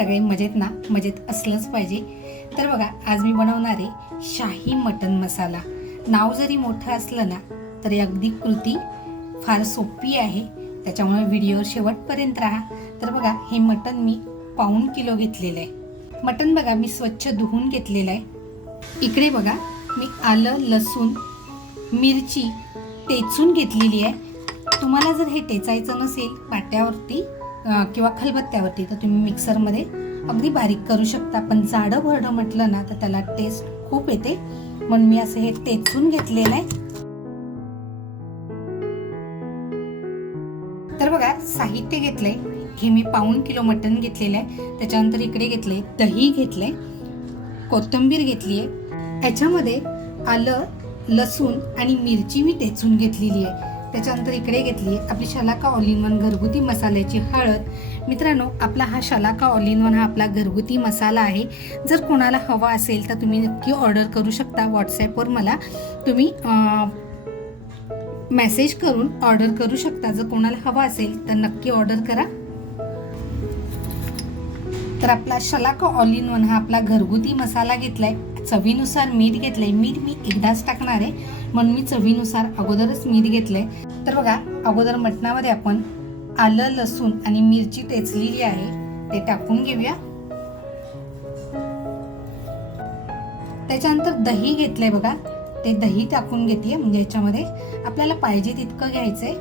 सगळे मजेत ना? मजेत असलंच पाहिजे. तर बघा आज मी बनवणार आहे शाही मटन मसाला. नाव जरी मोठं असलं ना तरी अगदी कृती फार सोपी आहे. त्याच्यामुळे व्हिडिओ शेवटपर्यंत राहा. तर बघा हे मटन मी पाऊण किलो घेतलेलं आहे. मटन बघा मी स्वच्छ धुवून घेतलेलं आहे. इकडे बघा मी आलं लसूण मिरची टेचून घेतलेली आहे. तुम्हाला जर हे टेचायचं नसेल पाट्यावरती किंवा खलबत्त्यावरती तर तुम्ही मिक्सरमध्ये अगदी बारीक करू शकता. पण जाडं भरडं म्हटलं ना तर त्याला टेस्ट खूप येते. म्हणून मी असं हे टेचून घेतलेलं आहे. तर बघा साहित्य घेतलंय. हे मी पाऊण किलो मटण घेतलेलं आहे. त्याच्यानंतर इकडे घेतले दही घेतले कोथिंबीर घेतली आहे याच्यामध्ये आलं लसूण आणि मिरची मी टेचून घेतलेली आहे. त्याच्यानंतर इकडे घेतली आपली शलाका ऑल इन वन घरगुती मसाल्याची हळद. मित्रांनो आपला हा शलाका ऑल इन वन हा आपला घरगुती मसाला आहे. जर कोणाला हवा असेल तर तुम्ही नक्की ऑर्डर करू शकता. व्हॉट्सॲपवर मला तुम्ही मेसेज करून ऑर्डर करू शकता. जर कोणाला हवा असेल तर नक्की ऑर्डर करा. तर आपला शलाका ऑल इन वन हा आपला घरगुती मसाला घेतलाय. चवीनुसार मीठ घेतलंय. मीठ मी एकदाच टाकणार आहे. म्हणून मी चवीनुसार अगोदरच मीठ घेतलंय. तर बघा अगोदर मटणामध्ये आपण आलं लसूण आणि मिरची टेचलेली आहे. ते टाकून घेऊया. त्याच्यानंतर दही घेतलंय बघा. ते दही टाकून घेते म्हणजे याच्यामध्ये आपल्याला पाहिजे तितकं घ्यायचंय.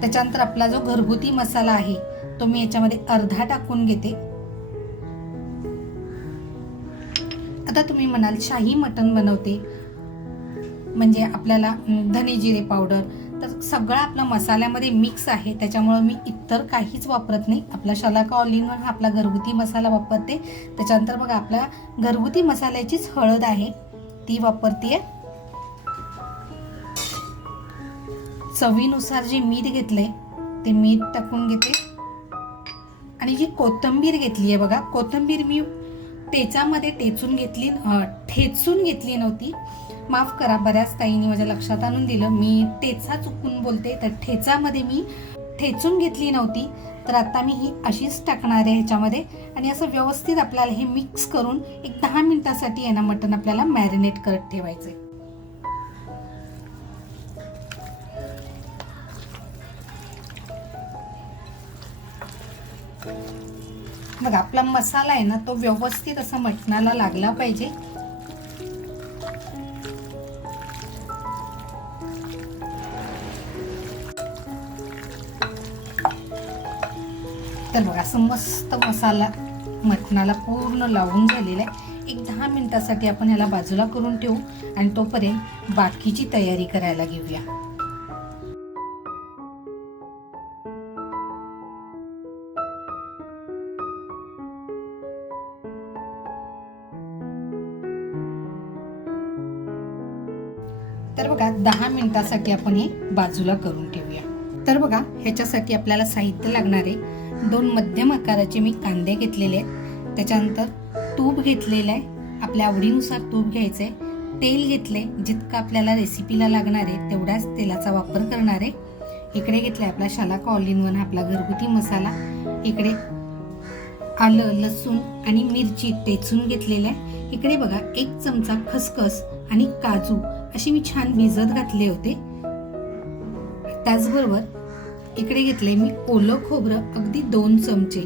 त्याच्यानंतर आपला जो घरगुती मसाला आहे तो मी याच्यामध्ये अर्धा टाकून घेते. आता तुम्ही म्हणाल शाही मटण बनवते. म्हणजे आपल्याला धने जिरे पावडर तर सगळा आपला मसाल्यामध्ये मिक्स आहे. त्याच्यामुळं मी इतर काहीच वापरत नाही. आपला शलाका ऑल हा आपला घरगुती मसाला वापरते. त्याच्यानंतर बघा आपला घरगुती मसाल्याचीच हळद आहे. ती वापरते चवीनुसार जे मीठ घेतलंय ते मीठ टाकून घेते. आणि जी कोथिंबीर घेतली आहे बघा कोथिंबीर मी टेचामध्ये टेचून घेतली ठेचून घेतली नव्हती. माफ करा बऱ्याच ताईंनी माझ्या लक्षात आणून दिलं. मी टेचा चुकून बोलते तर ठेचामध्ये मी ठेचून घेतली नव्हती. तर आता मी ही अशीच टाकणार आहे ह्याच्यामध्ये. आणि असं व्यवस्थित आपल्याला हे मिक्स करून एक दहा मिनिटासाठी आहे ना मटण आपल्याला मॅरिनेट करत ठेवायचं बघा आपला मसाला आहे ना तो व्यवस्थित असा मटणाला लागला पाहिजे. तर बघा असं मस्त मसाला मटणाला पूर्ण लावून झालेला आहे. एक दहा मिनिटासाठी आपण ह्याला बाजूला करून ठेवू आणि तोपर्यंत बाकीची तयारी करायला घेऊया. दहा मिनिटासाठी आपण हे बाजूला करून ठेवूया. तर बघा ह्याच्यासाठी आपल्याला साहित्य लागणार आहे दोन मध्यम आकाराचे मी कांदे घेतलेले आहेत. त्याच्यानंतर तूप घेतलेलं आहे. आपल्या आवडीनुसार तूप घ्यायचं आहे तेल घेतले जितकं आपल्याला रेसिपीला लागणार आहे तेवढ्याच तेलाचा वापर करणार आहे. इकडे घेतलाय आपला शालाका ऑल इन वन हा आपला घरगुती मसाला. इकडे आलं लसूण आणि मिरची टेचून घेतलेलं आहे. इकडे बघा एक चमचा खसखस आणि काजू. अशी मी छान भिजत घातले होते. त्याचबरोबर इकडे घेतले मी ओलं खोबरं अगदी दोन चमचे.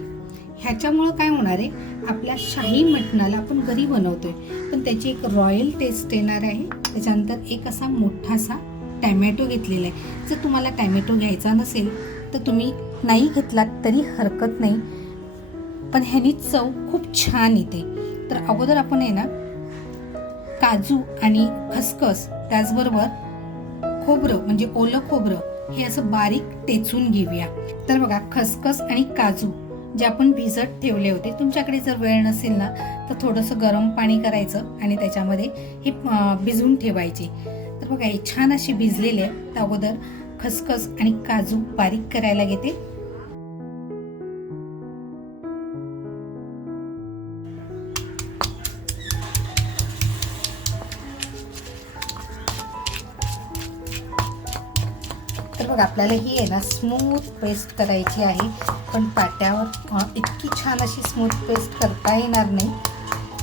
ह्याच्यामुळं काय होणार आहे? आपल्या शाही मटणाला आपण घरी बनवतोय. पण त्याची एक रॉयल टेस्ट येणार आहे. त्याच्यानंतर एक असा मोठासा टॅमॅटो घेतलेला आहे. जर तुम्हाला टॅमॅटो घ्यायचा नसेल तर तुम्ही नाही घेतलात तरी हरकत नाही. पण ह्यानी चव खूप छान येते. तर अगोदर आपण आहे ना काजू आणि खसखस त्याचबरोबर खोबरं म्हणजे ओलं खोबरं हे असं बारीक टेचून घेऊया. तर बघा खसखस आणि काजू जे आपण भिजत ठेवले होते तुमच्याकडे जर वेळ नसेल ना तर थोडंसं गरम पाणी करायचं आणि त्याच्यामध्ये हे भिजवून ठेवायचे. तर बघा हे छान असे भिजलेले आहे अगोदर खसखस आणि काजू बारीक करायला घेते. तर बघ आपल्याला ही आहे ना स्मूथ पेस्ट करायची आहे. पण पाट्यावर इतकी छान अशी स्मूथ पेस्ट करता येणार नाही.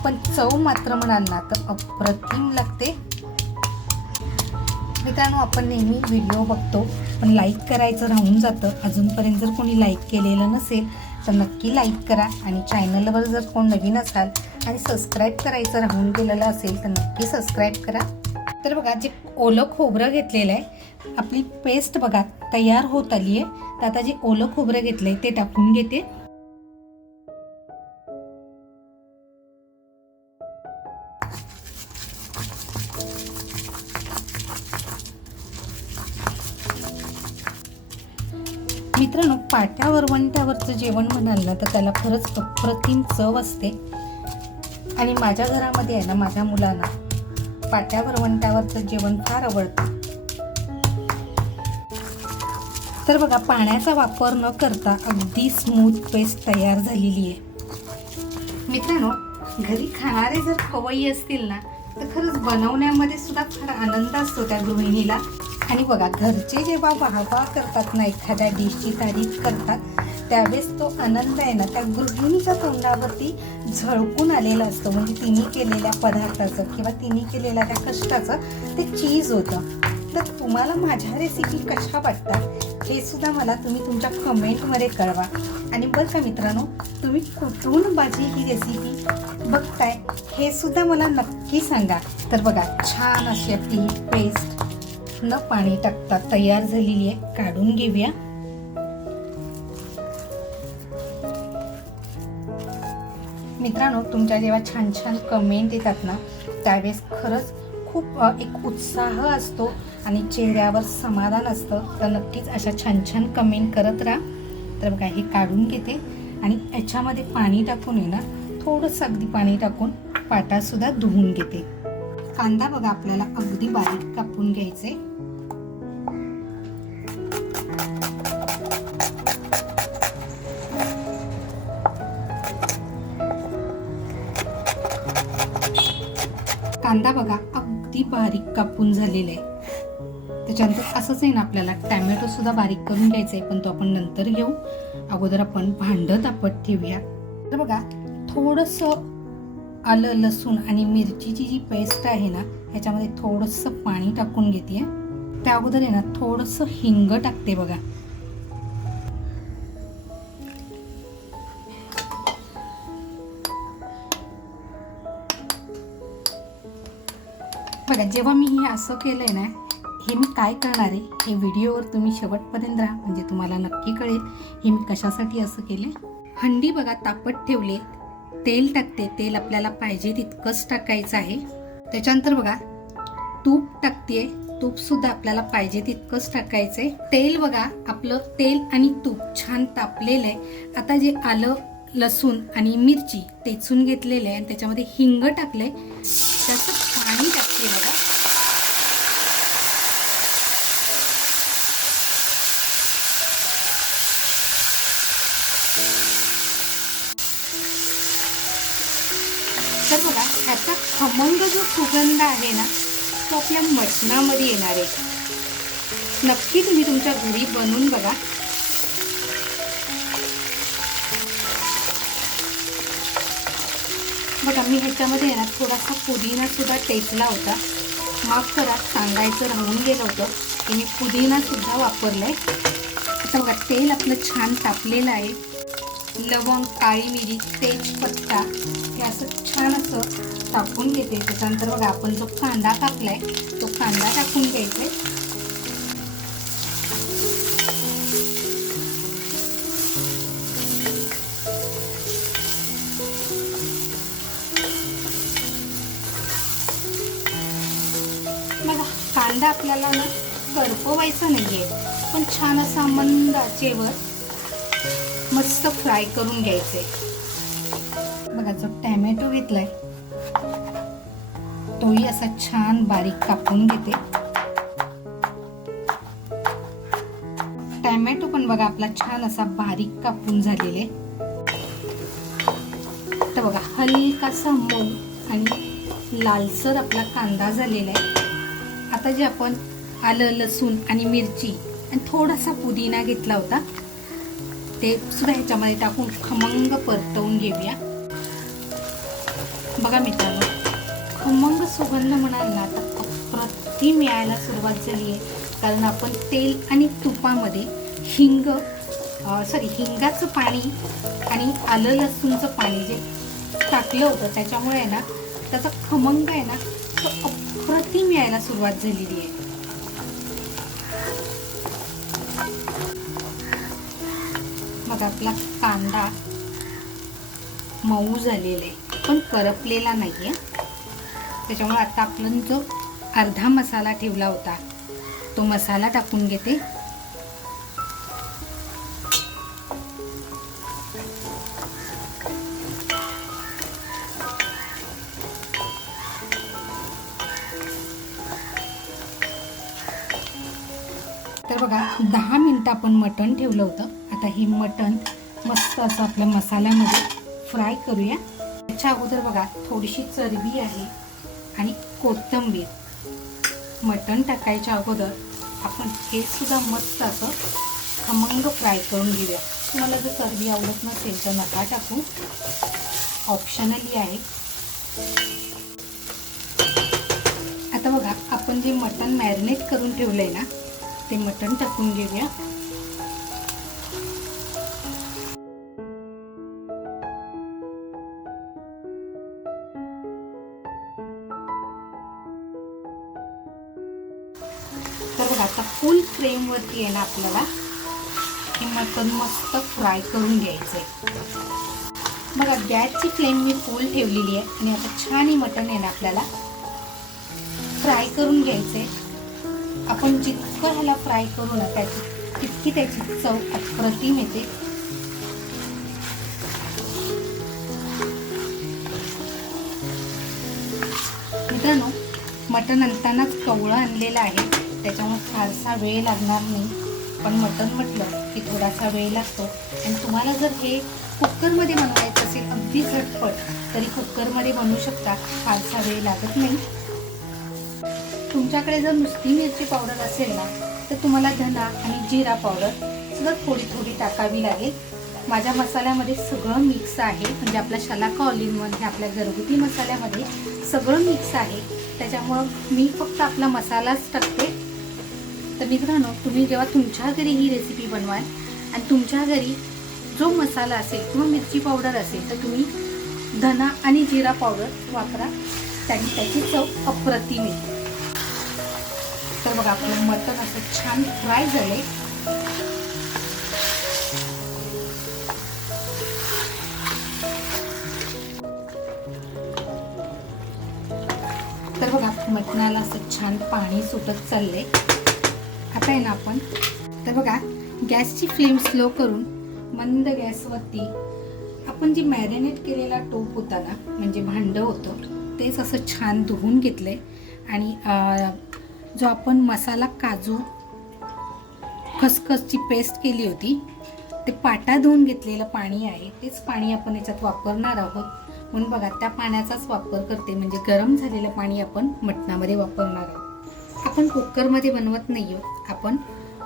पण चव मात्र म्हणाल ना तर अप्रतिम लागते. मित्रांनो आपण नेहमी व्हिडिओ बघतो पण लाईक करायचं राहून जातं. अजूनपर्यंत जर कोणी लाईक केलेलं नसेल तर नक्की लाईक करा. आणि चॅनलवर जर कोण नवीन असाल आणि सबस्क्राईब करायचं राहून गेलेलं असेल तर नक्की सबस्क्राईब करा. तर बघा जे ओलं खोबरं घेतलेलं आहे आपली पेस्ट बघा तयार होत आली आहे. तर आता जे ओलं खोबरं घेतलं आहे ते टाकून घेते. मित्रांनो पाट्या वरवंट्यावरचं जेवण म्हणाल ना तर त्याला खरंच अप्रतिम चव असते. आणि माझ्या घरामध्ये आहे ना माझ्या मुलांना पाट्या वरवंट्यावरचं जेवण फार आवडतं. तर बघा पाण्याचा वापर न करता अगदी स्मूथ पेस्ट तयार झालेली आहे. मित्रांनो घरी खाणारे जर खवय्ये असतील ना तर खरंच बनवण्यामध्ये सुद्धा फार आनंद असतो त्या गृहिणीला. आणि बघा घरचे जेव्हा वाहवा करतात ना एखाद्या डिशची तारीफ करतात त्यावेळेस तो आनंद आहे ना त्या गृहिणीच्या तोंडावरती झळकून आलेला असतो. म्हणजे तिने केलेल्या पदार्थाचं किंवा तिने केलेल्या त्या कष्टाचं ते चीज होतं. तर तुम्हाला माझ्या रेसिपी कशा वाटतात हे सुद्धा मला तुम्ही तुमच्या कमेंटमध्ये कळवा. आणि बरं का मित्रांनो तुम्ही कुठून माझी ही रेसिपी बघताय हे सुद्धा मला नक्की सांगा. तर बघा छान अशी आपली ही पेस्ट न पाणी टाकता तयार झालेली आहे. काढून घेऊया. मित्रांनो तुमच्या जेव्हा छान छान कमेंट येतात ना त्यावेळेस खरंच खूप एक उत्साह असतो आणि चेहऱ्यावर समाधान असतं. तर नक्कीच अशा छान छान कमेंट करत राहा. तर बघा हे काढून घेते. आणि याच्यामध्ये पाणी टाकून आहे ना थोडंसं अगदी पाणी टाकून पाटासुद्धा धुवून घेते. कांदा बघा आपल्याला अगदी बारीक कापून घ्यायचे. कांदा बघा अगदी बारीक कापून झालेला आहे. त्याच्यानंतर असंच आहे ना आपल्याला टॅमॅटो सुद्धा बारीक करून घ्यायचा आहे पण तो आपण नंतर घेऊ. अगोदर आपण भांडं तापत ठेवूया. तर बघा थोडंसं आलं लसूण आणि मिरचीची जी पेस्ट आहे ना ह्याच्यामध्ये थोडंसं पाणी टाकून घेते. त्या अगोदर आहे ना थोडंसं हिंग टाकते बघा. बघा जेव्हा मी हे असं केलं आहे ना हे मी काय करणार आहे? हे व्हिडिओवर तुम्ही शेवटपर्यंत राहा म्हणजे तुम्हाला नक्की कळेल हे मी कशासाठी असं केलं हंडी बघा तापत ठेवले. तेल टाकते तेल आपल्याला पाहिजे तितकंच टाकायचं आहे. त्याच्यानंतर बघा तूप टाकते तूपसुद्धा आपल्याला पाहिजे तितकंच टाकायचं आहे तेल बघा आपलं तेल आणि तूप छान तापलेलं आहे. आता जे आलं लसूण आणि मिरची टेचून घेतलेलं आहे आणि त्याच्यामध्ये हिंग टाकलं आहे त्याचं पाणी टाकते बघा. तर बघा ह्याचा खमंग जो सुगंध आहे ना तो आपल्या मटणामध्ये येणार आहे. नक्की तुम्ही तुमच्या घरी बनवून बघा. बघा मी ह्याच्यामध्ये ना थोडासा पुदिनासुद्धा टेचला होता. माफ करा सांगायचं राहून गेलं होतं की मी पुदिनासुद्धा वापरला आहे आता बघा तेल आपलं छान तापलेलं आहे. लवंग काळी मिरी तेजपत्ता हे असं छान असं टाकून घेते. त्याच्यानंतर बघा आपण जो कांदा कापलाय तो कांदा टाकून घ्यायचा बघा कांदा आपल्याला ना करपवायचा आहे पण छान असा मंद आचेवर मस्त फ्राय करून घ्यायचे बघा जो टॅमॅटो घेतलाय तोही असा छान बारीक कापून घेते. टॅमॅटो पण बघा आपला छान असा बारीक कापून झालेले. तर बघा हलकासा मऊ आणि लालसर आपला कांदा झालेला आहे. आता जे आपण आलं लसूण आणि मिरची आणि थोडासा पुदिना घेतला होता ते सुद्धा ह्याच्यामध्ये टाकून खमंग परतवून घेऊया. बघा मित्रांनो खमंग सुगंध म्हणाल ना आता अप्रतिम यायला सुरुवात झाली आहे. कारण आपण तेल आणि तुपामध्ये हिंग सॉरी हिंगाचं पाणी आणि आलं लसूणचं पाणी जे टाकलं होतं त्याच्यामुळे आहे ना त्याचा खमंग आहे ना तो अप्रतिम यायला सुरुवात झालेली आहे. मग आपला कांदा मऊ झालेला आहे पण करपलेला नाही आहे त्याच्यामुळे आता आपण जो अर्धा मसाला ठेवला होता तो मसाला टाकून घेते. बघा दहा मिनटं आपण मटण ठेवलं होतं. आता हे मटण मस्त असं आपल्या मसाल्यामध्ये फ्राय करूया. त्याच्या अगोदर बघा थोडीशी चरबी आहे आणि कोथिंबीर. मटण टाकायच्या अगोदर आपण हे सुद्धा मस्त असं खमंग फ्राय करून घेऊया. तुम्हाला जर चरबी आवडत नसेल तर नका टाकू. ऑप्शनली आहे. आता बघा आपण जे मटण मॅरिनेट करून ठेवलं आहे ना ते मटण टाकून घेऊया. तर बघा आता फुल फ्रेमवरती आहे ना आपल्याला हे मटण मस्त फ्राय करून घ्यायचं आहे बघा गॅसची फ्लेम मी फुल ठेवलेली आहे आणि आता छान हे मटण आहे ना आपल्याला फ्राय करून घ्यायचं आहे आपण जितकं ह्याला फ्राय करू ना त्याची तितकी त्याची चव अप्रतिम येते. मित्रांनो मटण आणतानाच कवळं आणलेलं आहे. त्याच्यामुळे फारसा वेळ लागणार नाही. पण मटण म्हटलं की थोडासा वेळ लागतो. आणि तुम्हाला जर हे कुकरमध्ये बनवायचं असेल अगदी झटपट तरी कुकरमध्ये बनवू शकता. फारसा वेळ लागत नाही. तुमच्याकडे जर नुसती मिरची पावडर असेल ना तर तुम्हाला धना आणि जिरा पावडर सुद्धा थोडी थोडी टाकावी लागेल. माझ्या मसाल्यामध्ये सगळं मिक्स आहे. म्हणजे आपल्या शलाका ऑल वन हे आपल्या घरगुती मसाल्यामध्ये सगळं मिक्स आहे. त्याच्यामुळं मी फक्त आपला मसालाच टाकते. तर मित्रांनो तुम्ही जेव्हा तुमच्या घरी ही रेसिपी बनवाल आणि तुमच्या घरी जो मसाला असेल किंवा मिरची पावडर असेल तर तुम्ही धना आणि जिरा पावडर वापरा. त्याने त्याची चव अप्रतिम येते तर बघा आपलं मटण असं छान फ्राय झाले तर बघा मटणाला असं छान पाणी सुटत चाललंय. आता आहे ना आपण तर बघा गॅसची फ्लेम स्लो करून मंद गॅसवरती आपण जे मॅरिनेट केलेला टोप होता ना म्हणजे भांडं होतं तेच असं छान धुवून घेतलंय. आणि जो आपण मसाला काजू खसखसची पेस्ट केली होती ते पाटा धुवून घेतलेलं पाणी आहे तेच पाणी आपण याच्यात वापरणार आहोत. म्हणून बघा त्या पाण्याचाच वापर करते. म्हणजे गरम झालेलं पाणी आपण मटणामध्ये वापरणार आहोत. आपण कुकरमध्ये बनवत नाही आहोत. आपण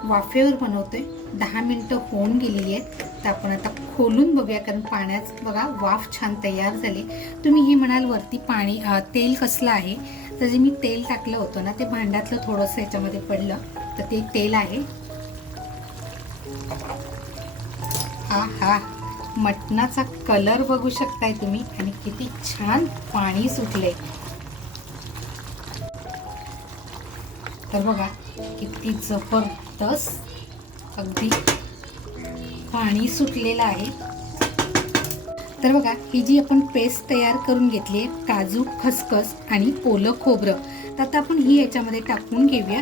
वाफेवर बनवतोय. दहा मिनटं होऊन गेलेली आहेत. तर आपण आता खोलून बघूया कारण पाण्यात बघा वाफ छान तयार झाली. तुम्ही हे म्हणाल वरती पाणी तेल कसलं आहे? तर जे मी तेल टाकलं होतं ना ते भांड्यातलं थोडंसं याच्यामध्ये पडलं. तर ते तेल आहे. हा हा मटणाचा कलर बघू शकताय तुम्ही. आणि किती छान पाणी सुटले तर बघा किती जबरदस्त. अगदी पाणी सुटलेलं आहे. तर बघा ही जी आपण पेस्ट तयार करून घेतली आहे काजू खसखस आणि ओलं खोबरं तर आता आपण ही याच्यामध्ये टाकून घेऊया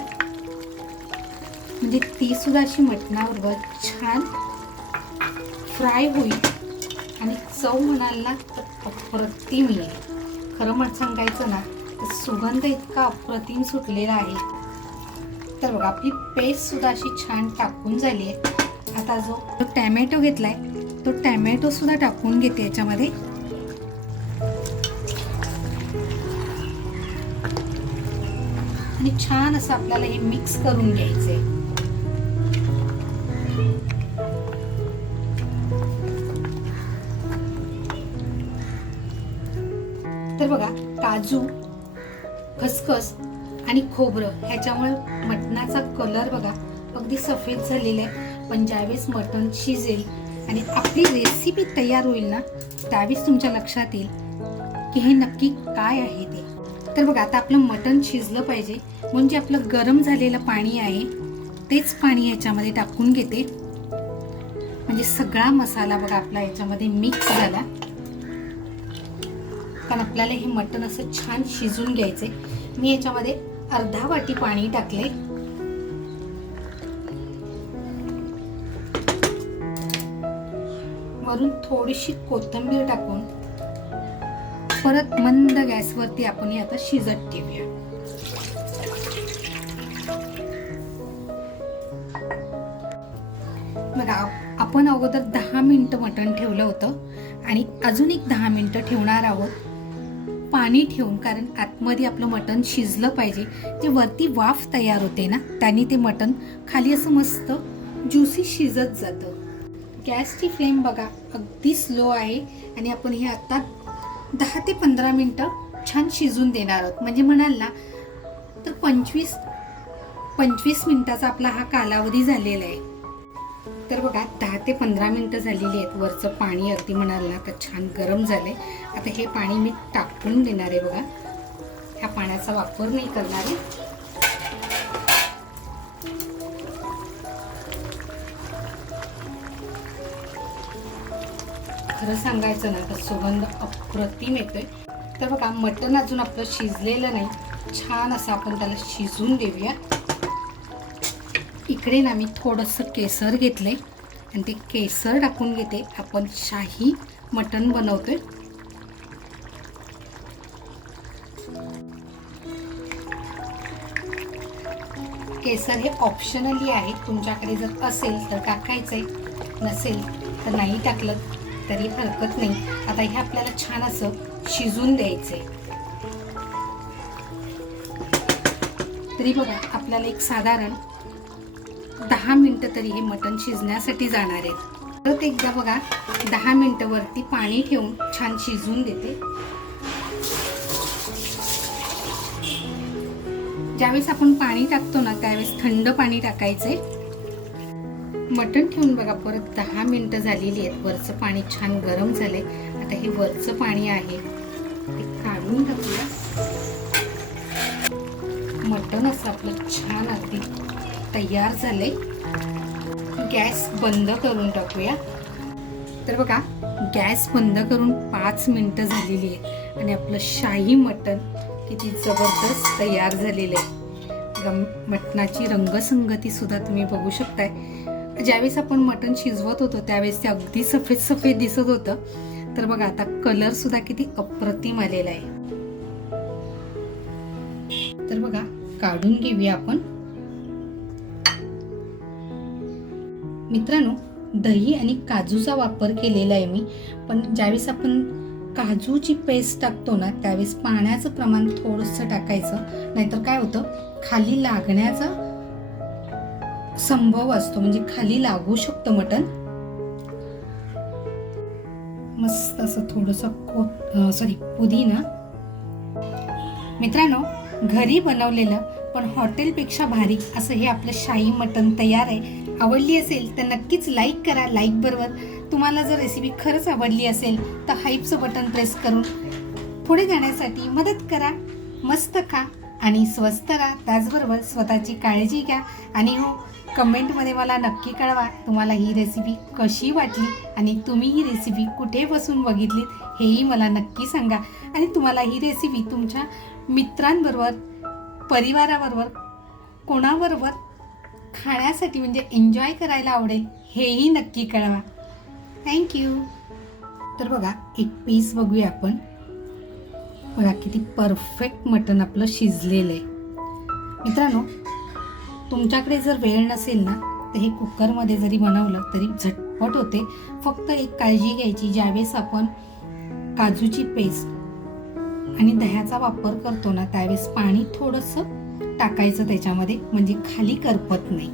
म्हणजे ती सुद्धा अशी मटणाबरोबर छान फ्राय होईल आणि चव म्हणाल ना तर अप्रतिम येईल. खरं म्हण सांगायचं ना तर सुगंध इतका अप्रतिम सुटलेला आहे. तर बघा आपली पेस्ट सुद्धा अशी छान टाकून झाली आहे. आता जो टॅमॅटो घेतलाय तो टॅमॅटो सुद्धा टाकून घेते याच्यामध्ये. आणि छान असं आपल्याला हे मिक्स करून घ्यायचंय. तर बघा काजू खसखस आणि खोबरं ह्याच्यामुळे मटणाचा कलर बघा अगदी सफेद झालेला आहे. पण ज्यावेळेस मटण शिजेल आणि आपली रेसिपी तयार होईल ना त्यावेळेस तुमच्या लक्षात येईल की हे नक्की काय आहे ते. तर बघा आता आपलं मटण शिजलं पाहिजे. म्हणजे आपलं गरम झालेलं पाणी आहे तेच पाणी याच्यामध्ये टाकून घेते. म्हणजे सगळा मसाला बघा आपला याच्यामध्ये मिक्स झाला. कारण आपल्याला हे मटण असं छान शिजून घ्यायचे मी याच्यामध्ये अर्धा वाटी पाणी टाकले वरून थोडीशी कोथिंबीर टाकून परत मंद गॅसवरती आपण हे आता शिजत ठेवूया. बघा आपण अगोदर दहा मिनिटं मटण ठेवलं होतं आणि अजून एक दहा मिनिटं ठेवणार आहोत. पाणी ठेवून कारण आतमध्ये आपलं मटण शिजलं पाहिजे जे वरती वाफ तयार होते ना त्याने ते मटण खाली असं मस्त ज्युसी शिजत जातं. गॅसची फ्लेम बघा अगदी स्लो आहे आणि आपण हे आत्ता दहा ते पंधरा मिनटं छान शिजून देणार आहोत. म्हणजे म्हणाल ना तर पंचवीस पंचवीस मिनटाचा आपला हा कालावधी झालेला आहे. तर बघा दहा ते पंधरा मिनटं झालेली आहेत. वरचं पाणी अगदी म्हणाल ना तर छान गरम झालं आहे आता हे पाणी मी टाकून देणार आहे बघा. ह्या पाण्याचा वापर नाही करणार आहे. खरं सांगायचं ना तर सुगंध अप्रतिम येतोय. तर बघा मटण अजून आपलं शिजलेलं नाही. छान असं आपण त्याला शिजून देऊया. इकडे ना मी थोडंसं केसर घेतले आणि ते केसर टाकून घेते. आपण शाही मटण बनवतोय. केसर हे ऑप्शनली आहे. तुमच्याकडे जर असेल तर टाकायचंय. नसेल तर नाही टाकलं तरी हरकत नाही. आता हे आपल्याला छान असं शिजून द्यायचंय. तरी बघा आपल्याला एक साधारण दहा मिनटं तरी हे मटण शिजण्यासाठी जाणार आहेत. परत एकदा बघा दहा मिनटं वरती पाणी ठेवून छान शिजवून देते. ज्यावेळेस आपण पाणी टाकतो ना त्यावेळेस थंड पाणी टाकायचंय. मटण ठेवून बघा परत दहा मिनटं झालेली आहेत. वरचं पाणी छान गरम झालंय. आता हे वरचं पाणी आहे. ते काढून टाकूया. मटण असं आपलं छान अगदी तयार झालंय गॅस बंद करून टाकूया. तर बघा गॅस बंद करून पाच मिनटं झालेली आहे. आणि आपलं शाही मटण किती जबरदस्त तयार झालेलं आहे. रम- मटणाची रंगसंगती सुद्धा तुम्ही बघू शकताय. ज्यावेळेस आपण मटण शिजवत होतो त्यावेळेस ते अगदी सफेद सफेद दिसत होतं. तर बघा आता कलर सुद्धा किती अप्रतिम आलेला आहे. तर बघा काढून घेऊया आपण. मित्रांनो दही आणि काजूचा वापर केलेला आहे मी पण ज्यावेळेस आपण काजूची पेस्ट टाकतो ना त्यावेळेस पाण्याचं प्रमाण थोडंसं टाकायचं नाहीतर काय होतं खाली लागण्याचा संभव असतो म्हणजे खाली लागू शकतं मटण. मस्त असं थोडंसं को सॉरी पुदिना. मित्रांनो घरी बनवलेलं पण हॉटेलपेक्षा भारी असं हे आपलं शाही मटण तयार आहे. आवडली असेल तर नक्कीच लाईक करा. लाईक बरोबर. तुम्हाला जर रेसिपी खरंच आवडली असेल तर हाईपचं बटन प्रेस करून पुढे जाण्यासाठी मदत करा. मस्त खा आणि स्वस्त राहा. त्याचबरोबर स्वतःची काळजी घ्या. आणि हो कमेंटमध्ये मला नक्की कळवा तुम्हाला ही रेसिपी कशी वाटली आणि तुम्ही ही रेसिपी कुठे बसून बघितलीत हेही मला नक्की सांगा. आणि तुम्हाला ही रेसिपी तुमच्या मित्रांबरोबर परिवाराबरोबर कोणाबरोबर खाण्यासाठी म्हणजे एन्जॉय करायला आवडेल हेही नक्की कळवा. थँक्यू तर बघा एक पीस बघूया आपण. बघा किती परफेक्ट मटण आपलं शिजलेलं आहे. मित्रांनो तुमच्याकडे जर वेळ नसेल ना तर हे कुकरमध्ये जरी बनवलं तरी झटपट होते. फक्त एक काळजी घ्यायची ज्यावेळेस आपण काजूची पेस्ट आणि दह्याचा वापर करतो ना त्यावेळेस पाणी थोडंसं टाकायचं त्याच्यामध्ये म्हणजे खाली करपत नाही.